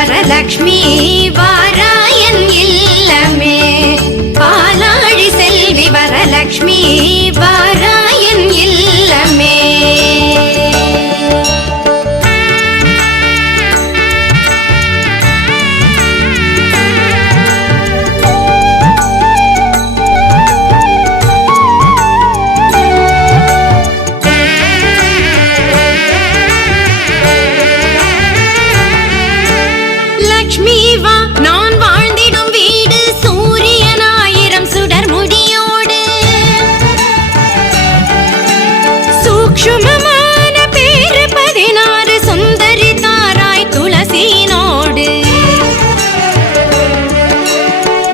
Varalakshmi Şu